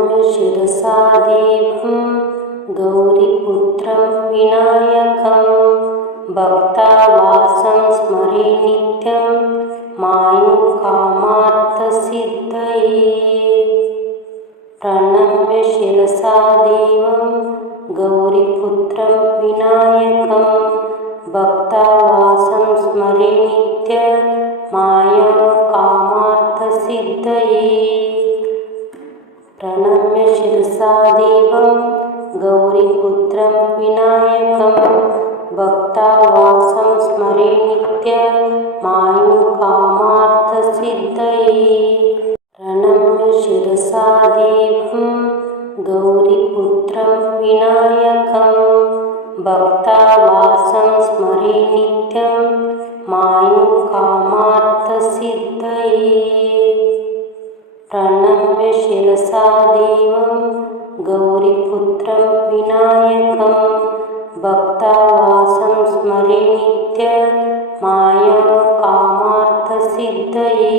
प्रणम्य शिरसा देवं गौरीपुत्रं विनायकं भक्तावासं स्मरे नित्यं मायुं कामार्थसिद्धये। प्रणम्य शिरसा देवं गौरीपुत्रं विनायकं भक्तावासं स्मरे नित्यं मायुं कामार्थसिद्धये। प्रणम्य शिरसा देवं गौरीपुत्रं विनायकं भक्तावासं स्मरे नित्यं मायुं कामार्थसिद्धये। प्रणम्य शिरसा देवं गौरीपुत्रं विनायकं भक्तावासं स्मरे नित्यं मायुं कामार्थसिद्धये। प्रणम्य शिरसा देवं गौरीपुत्रं विनायकं भक्तावासं स्मरे नित्यं मायुं कामार्थसिद्धये।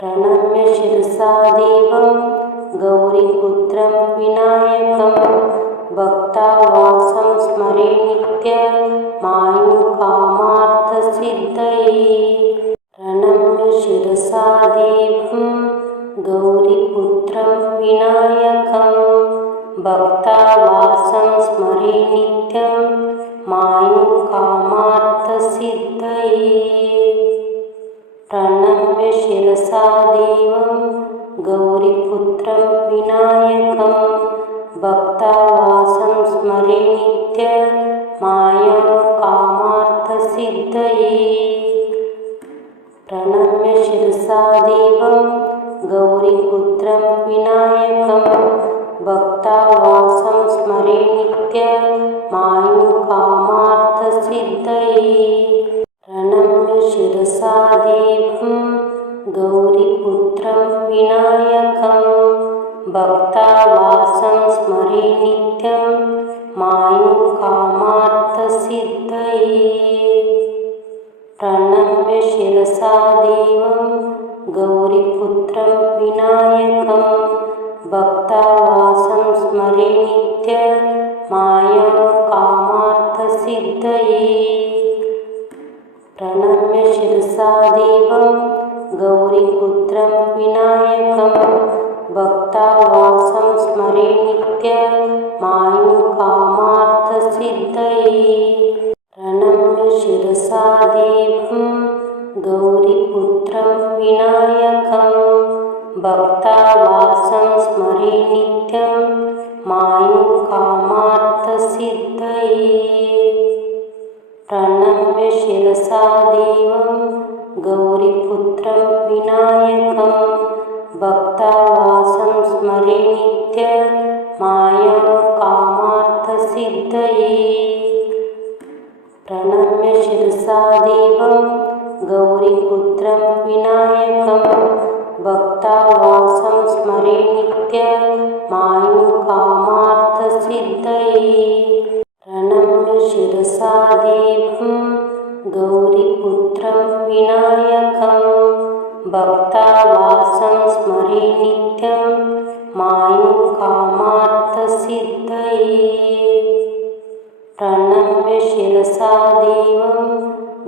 प्रणम्य शिरसा देवं गौरीपुत्रं विनायकं भक्तावासं स्मरे नित्यं मायुं कामार्थसिद्धये। प्रणम्य शिरसा देवं गौरीपुत्रं विनायकं भक्तावासं स्मरे नित्यं मायुं कामार्थसिद्धये। प्रणम्य शिरसा देवं गौरीपुत्रं विनायकं भक्तावासं स्मरे नित्यं मायुं कामार्थसिद्धये। प्रणम्य शिरसा देवं गौरीपुत्रं विनायकं भक्तावासं स्मरे नित्यं मायुं कामार्थसिद्धये। प्रणम्य शिरसा देवं गौरीपुत्रं विनायकं भक्तावासं स्मरे नित्यं मायुं कामार्थसिद्धये। प्रणम्य शिरसा देवं गौरीपुत्रं विनायकं भक्तावासं स्मरे नित्यं मायुं कामार्थसिद्धये। प्रणम्य शिरसा देवं गौरीपुत्रं विनायकं भक्तावासं स्मरे नित्यं मायुं कामार्थसिद्धये। प्रणम्य शिरसा देवं गौरीपुत्रं विनायकं भक्तावासं स्मरे नित्यं मायुं कामार्थसिद्धये। प्रणम्य शिरसा देवं गौरीपुत्रं विनायकं भक्तावासं स्मरे नित्यं मायुं कामार्थसिद्धये। प्रणम्य शिरसा देवं गौरीपुत्रं विनायकं भक्तावासं स्मरे नित्यं मायुं कामार्थसिद्धये। प्रणम्य शिरसा देवं गौरीपुत्रं विनायकं भक्तावासं स्मरे नित्यं मायुं कामार्थसिद्धये। प्रणम्य शिरसा देवं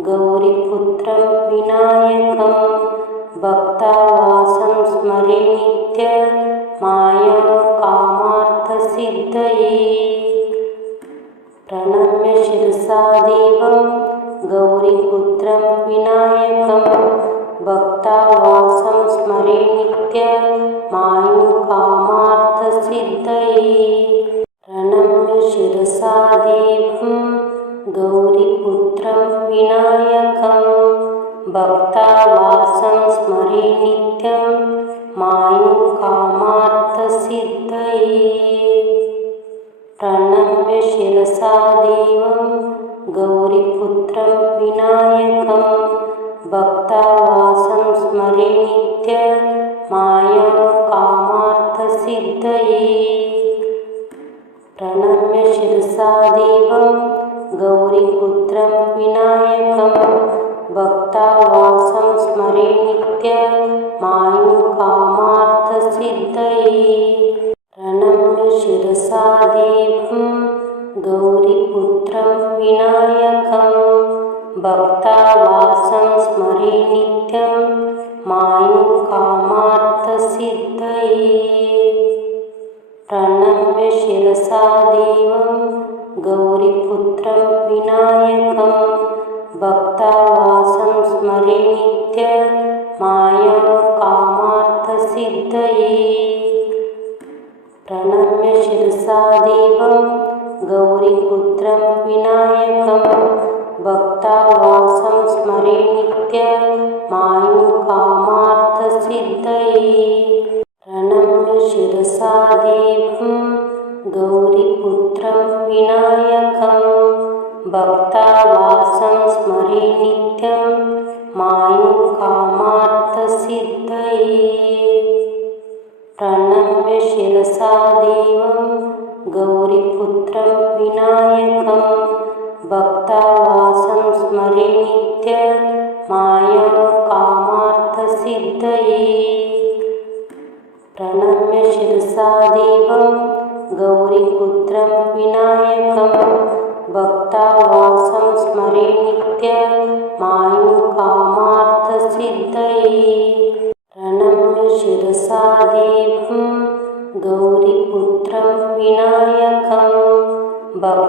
गौरीपुत्रं विनायकं भक्तावासं स्मरे नित्यं मायुं कामार्थसिद्धये। प्रणम्य शिरसा देवं गौरीपुत्रं विनायकं भक्तावासं स्मरे नित्यं मायुं कामार्थसिद्धये। प्रणम्य शिरसा देवं गौरीपुत्रं विनायकं भक्तावासं स्मरे नित्यं मायुं कामार्थसिद्धये। प्रणम्य शिरसा देवं गौरीपुत्रं विनायकं भक्तावासं स्मरे नित्यं मायुं कामार्थसिद्धये। प्रणम्य शिरसा देवं गौरीपुत्रं विनायकं भक्तावासं स्मरे नित्यमायुः कामार्थसिद्धये प्रणम्य शिरसा देवं गौरीपुत्रं विनायकं भक्तावासं स्मरे नित्यं मायुः कामार्थसिद्धये प्रणम्य शिरसा देवं गौरीपुत्रं विनायकं भक्तावासं स्मरे नित्यमायुः कामार्थसिद्धये प्रणम्य शिरसा देवं गौरीपुत्रं विनायकं भक्तावासं स्मरे नित्यमायुः कामार्थसिद्धये प्रणम्य शिरसा देवं गौरीपुत्रं विनायकं भक्तावासं स्मरे नित्यं मायुः कामार्थसिद्धये प्रणम्य शिरसा देवं गौरीपुत्रं विनायकं भक्तावासं स्मरे नित्यमायुः कामार्थसिद्धये प्रणम्य शिरसा देवं गौरीपुत्रं विनायकं भक्तावासं स्मरे नित्यमायुः कामार्थसिद्धये प्रणम्य शिरसा देवं गौरीपुत्रं विनायकं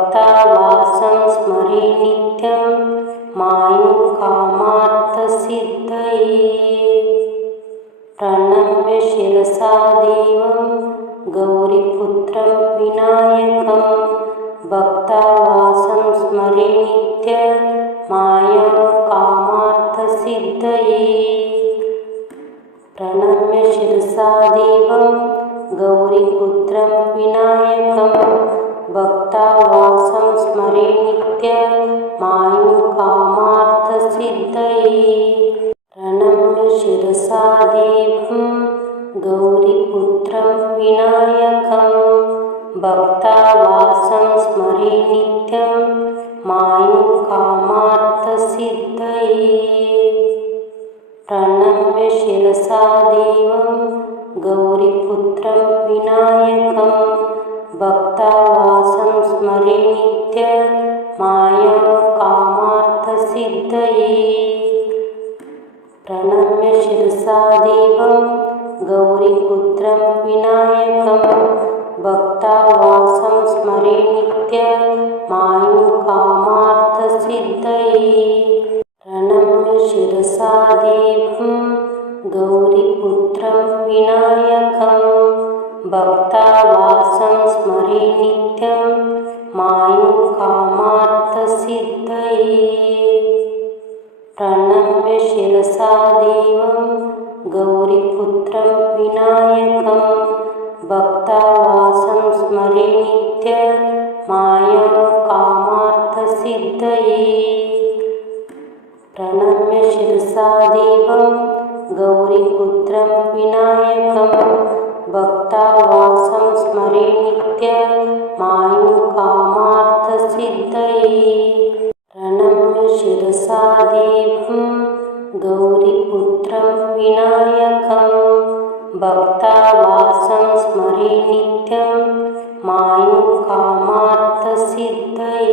भक्तावासं स्मरे नित्यं मायुः कामार्थसिद्धये प्रणम्य शिरसा देवं गौरीपुत्रं विनायकं भक्तावासं स्मरे नित्यमायुः कामार्थसिद्धये प्रणम्य शिरसा देवं गौरीपुत्रं विनायकं भक्तावासं स्मरे नित्यमायुः कामार्थसिद्धये प्रणम्य शिरसा देवं गौरीपुत्रं विनायकं भक्तावासं स्मरे नित्यं मायुः कामार्थसिद्धये प्रणम्य शिरसा देवं गौरीपुत्रं विनायकं भक्तावासं स्मरे नित्यमायुः कामार्थसिद्धये प्रणम्य शिरसा देवं गौरीपुत्रं विनायकं भक्तावासं स्मरे नित्यमायुः कामार्थसिद्धये प्रणम्य शिरसा देवं गौरीपुत्रं विनायकं भक्तावासं स्मरे नित्यं मायुः कामार्थसिद्धये प्रणम्य शिरसा देवं गौरीपुत्रं विनायकं भक्तावासं स्मरे नित्यमायुः कामार्थसिद्धये प्रणम्य शिरसा देवं गौरीपुत्रं विनायकं भक्तावासं स्मरे नित्यमायुः कामार्थसिद्धये प्रणम्य शिरसा देवं गौरीपुत्रं विनायकं भक्तावासं स्मरे नित्यं मायुः कामार्थसिद्धये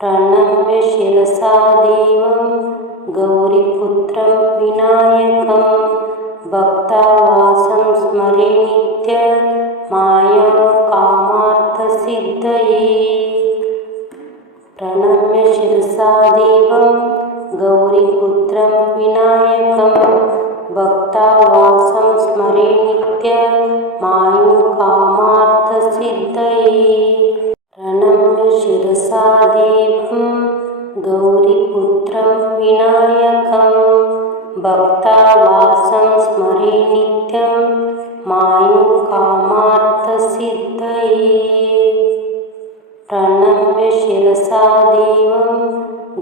प्रणम्य शिरसा देवं गौरीपुत्रं विनायकं भक्तावासं स्मरे नित्यमायुः कामार्थसिद्धये प्रणम्य शिरसा देवं गौरीपुत्रं विनायकं भक्तावासं स्मरे नित्यमायुः कामार्थसिद्धये प्रणम्य शिरसा देवं गौरीपुत्रं विनायकं भक्तावासं स्मरे नित्यं मायुः कामार्थसिद्धये प्रणम्य शिरसा देवं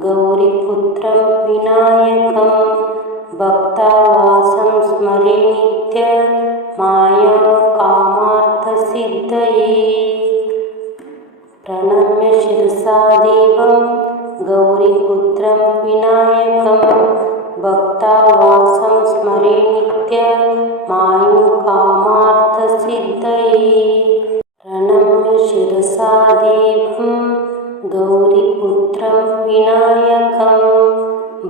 गौरीपुत्रं विनायकं भक्तावासं स्मरे नित्यमायुः कामार्थसिद्धये प्रणम्य शिरसा देवं गौरीपुत्रं विनायकं भक्तावासं स्मरे नित्यमायुकामार्थसिद्धये प्रणम्य शिरसा देवं गौरीपुत्रं विनायकं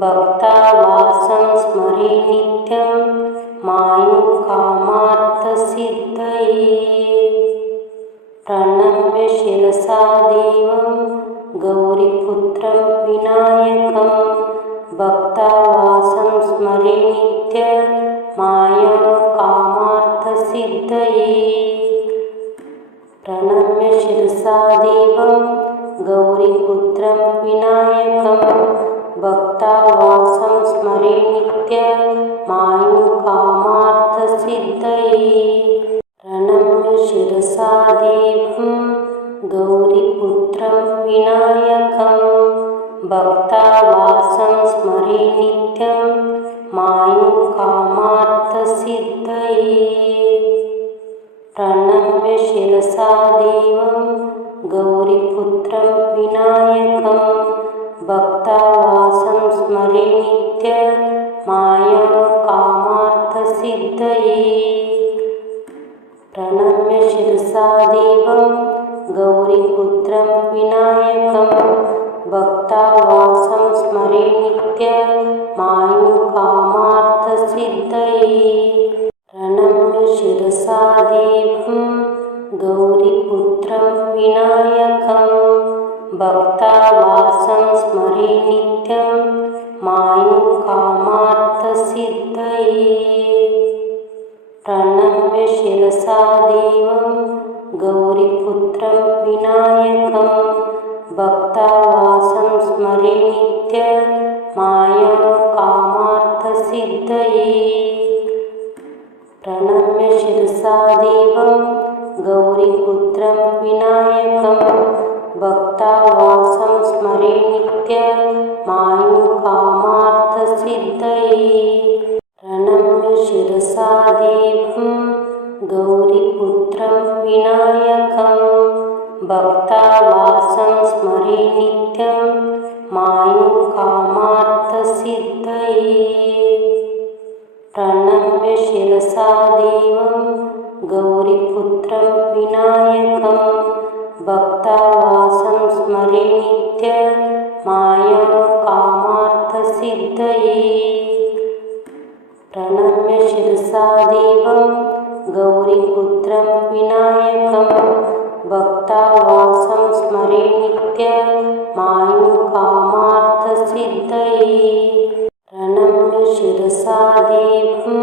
भक्तावासं स्मरे नित्यं मायुकामार्थसिद्धये प्रणम्य शिरसा देवं गौरीपुत्रं विनायकं भक्तावासं स्मरे नित्यमायुकामार्थसिद्धये प्रणम्य शिरसा देवं गौरीपुत्रं विनायकं भक्तावासं स्मरे नित्यमायुकामार्थसिद्धये प्रणम्य शिरसा देवं गौरीपुत्रं विनायकं भक्तावासं स्मरे नित्यं मायुकामार्थसिद्धये प्रणम्य शिरसा देवं गौरीपुत्रं विनायकं भक्तावासं स्मरे नित्यमायुकामार्थसिद्धये प्रणम्य शिरसा देवं गौरीपुत्रं विनायकं भक्तावासं स्मरे नित्यमायुकामार्थसिद्धये प्रणम्य शिरसा देवं गौरीपुत्रं विनायकं भक्तावासं स्मरे नित्यं मायुकामार्थसिद्धये प्रणम्य शिरसा देवं गौरीपुत्रं विनायकं भक्तावासं स्मरे नित्यमायुकामार्थसिद्धये प्रणम्य शिरसा देवं गौरीपुत्रं विनायकं भक्तावासं स्मरे नित्यमायुकामार्थसिद्धये प्रणम्य शिरसा देवं गौरीपुत्रं विनायकं भक्तावासं स्मरे नित्यं मायुकामार्थसिद्धये प्रणम्य शिरसा देवं गौरीपुत्रं विनायकं भक्तावासं स्मरे नित्यमायुकामार्थसिद्धये प्रणम्य शिरसा देवं गौरीपुत्रं विनायकं भक्तावासं स्मरे नित्यमायुकामार्थसिद्धये प्रणम्य शिरसा देवं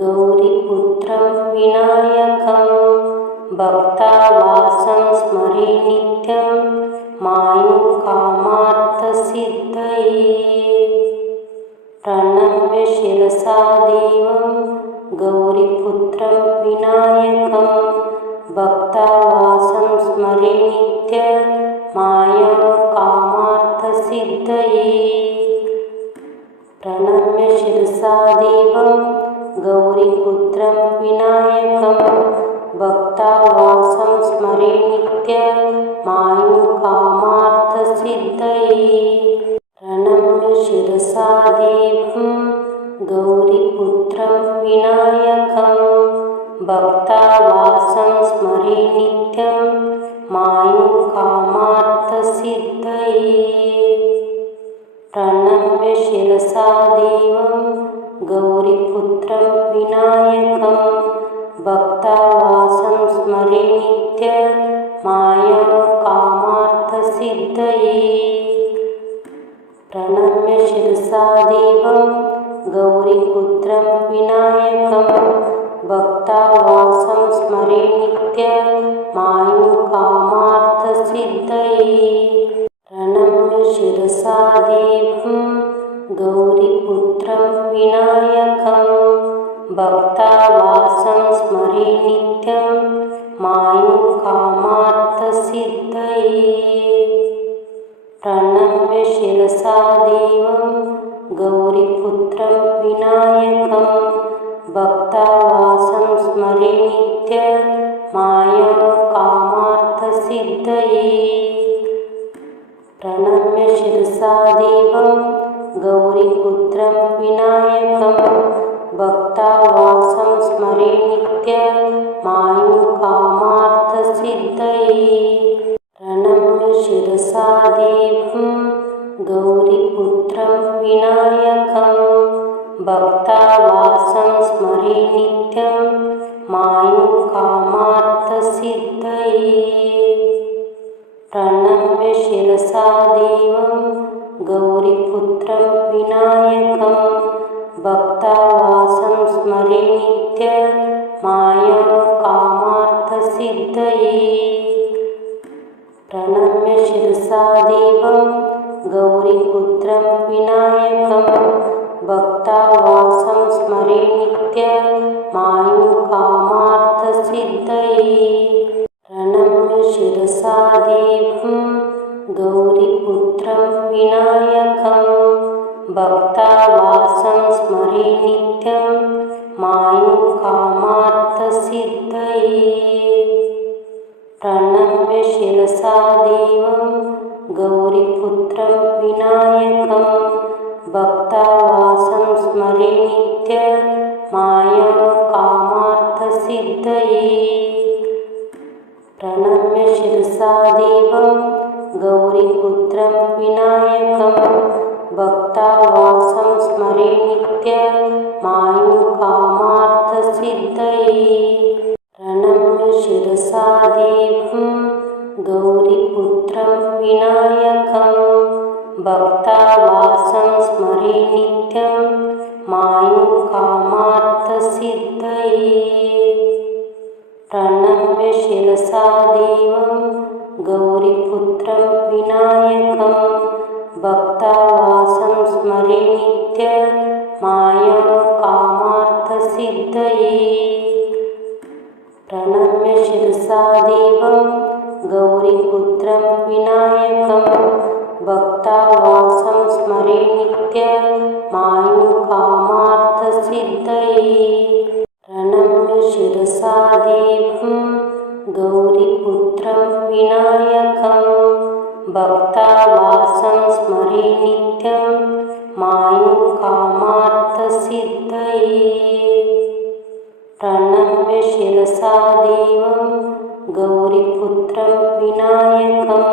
गौरीपुत्रं विनायकं भक्तावासं स्मरे नित्यं मायुकामार्थसिद्धये प्रणम्य शिरसा देवं गौरीपुत्रं विनायकं भक्तावासं स्मरे नित्यमायुकामार्थसिद्धये प्रणम्य शिरसा देवं गौरीपुत्रं विनायकं भक्तावासं स्मरे नित्यमायुकामार्थसिद्धये प्रणम्य शिरसा देवं गौरीपुत्रं विनायकं भक्तावासं स्मरे नित्यं मायुकामार्थसिद्धये प्रणम्य शिरसा देवं गौरीपुत्रं विनायकं भक्तावासं स्मरे नित्यमायुकामार्थसिद्धये प्रणम्य शिरसा देवं गौरीपुत्रं विनायकं भक्तावासं स्मरे नित्यमायुकामार्थसिद्धये प्रणम्य शिरसा देवं गौरीपुत्रं विनायकं भक्तावासं स्मरे नित्यं मायुकामार्थसिद्धये प्रणम्य शिरसा देवं गौरीपुत्रं विनायकं भक्तावासं स्मरे नित्यमायुकामार्थसिद्धये प्रणम्य शिरसा शिरसादेवं गौरीपुत्रं विनायकं भक्तावासं स्मरे नित्यमायुकामार्थसिद्धये प्रणम्य शिरसा देवं गौरीपुत्रं विनायकं भक्तावासं स्मरे नित्यं मायुकामार्थसिद्धये प्रणम्य शिरसा देवं गौरीपुत्रं विनायकं भक्तावासं स्मरे नित्यमायुकामार्थसिद्धये प्रणम्य शिरसा देवं गौरीपुत्रं विनायकं भक्तावासं स्मरे नित्यमायुकामार्थसिद्धये प्रणम्य शिरसा देवं गौरीपुत्रं विनायकं भक्तावासं स्मरे नित्यं मायुकामार्थसिद्धये प्रणम्य शिरसा देवं गौरीपुत्रं विनायकं भक्तावासं स्मरे नित्यमायुकामार्थसिद्धये प्रणम्य शिरसा देवं गौरीपुत्रं विनायकं भक्तावासं स्मरे नित्यमायुकामार्थसिद्धये प्रणम्य शिरसा देवं गौरीपुत्रं विनायकं भक्तावासं स्मरे नित्यं मायुकामार्थसिद्धये प्रणम्य शिरसा देवं गौरीपुत्रं विनायकं भक्तावासं स्मरे नित्यमायुकामार्थसिद्धये प्रणम्य शिरसा देवं गौरीपुत्रं विनायकं भक्तावासं स्मरे नित्यमायुकामार्थसिद्धये प्रणम्य शिरसा देवं गौरीपुत्रं विनायकं भक्तावासं स्मरे नित्यं मायुकामार्थसिद्धये प्रणम्य शिरसा देवं गौरीपुत्रं विनायकं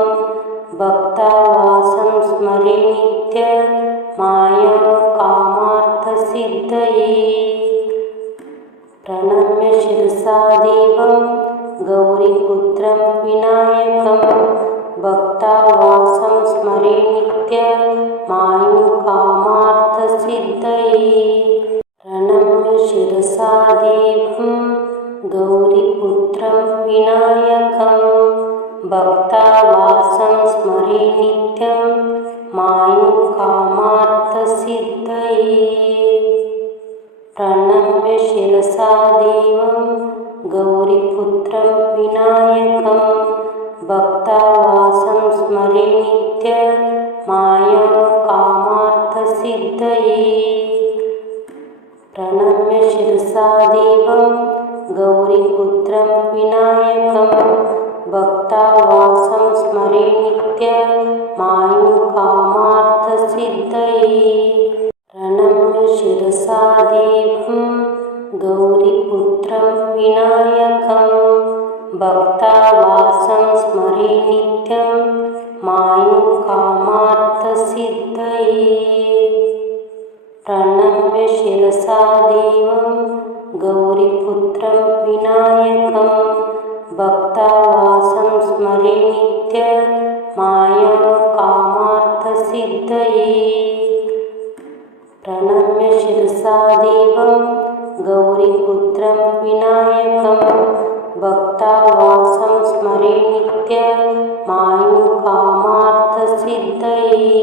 भक्तावासं स्मरे नित्यमायुकामार्थसिद्धये प्रणम्य शिरसा देवं गौरीपुत्रं विनायकं भक्तावासं स्मरे नित्यमायुकामार्थसिद्धये प्रणम्य शिरसा देवं गौरीपुत्रं विनायकं भक्तावासं स्मरे नित्यं मायुकामार्थसिद्धये प्रणम्य शिरसा देवं गौरीपुत्रं विनायकं भक्तावासं स्मरे नित्यमायुकामार्थसिद्धये प्रणम्य शिरसा देवं गौरीपुत्रं विनायकं भक्तावासं स्मरे नित्यमायुकामार्थसिद्धये प्रणम्य शिरसा देवं गौरीपुत्रं विनायकं भक्तावासं स्मरे नित्यं मायुकामार्थसिद्धये प्रणम्य शिरसा देवं गौरीपुत्रं विनायकं भक्तावासं स्मरे नित्यमायुकामार्थसिद्धये प्रणम्य शिरसा देवं गौरीपुत्रं विनायकं भक्तावासं स्मरे नित्यमायुकामार्थसिद्धये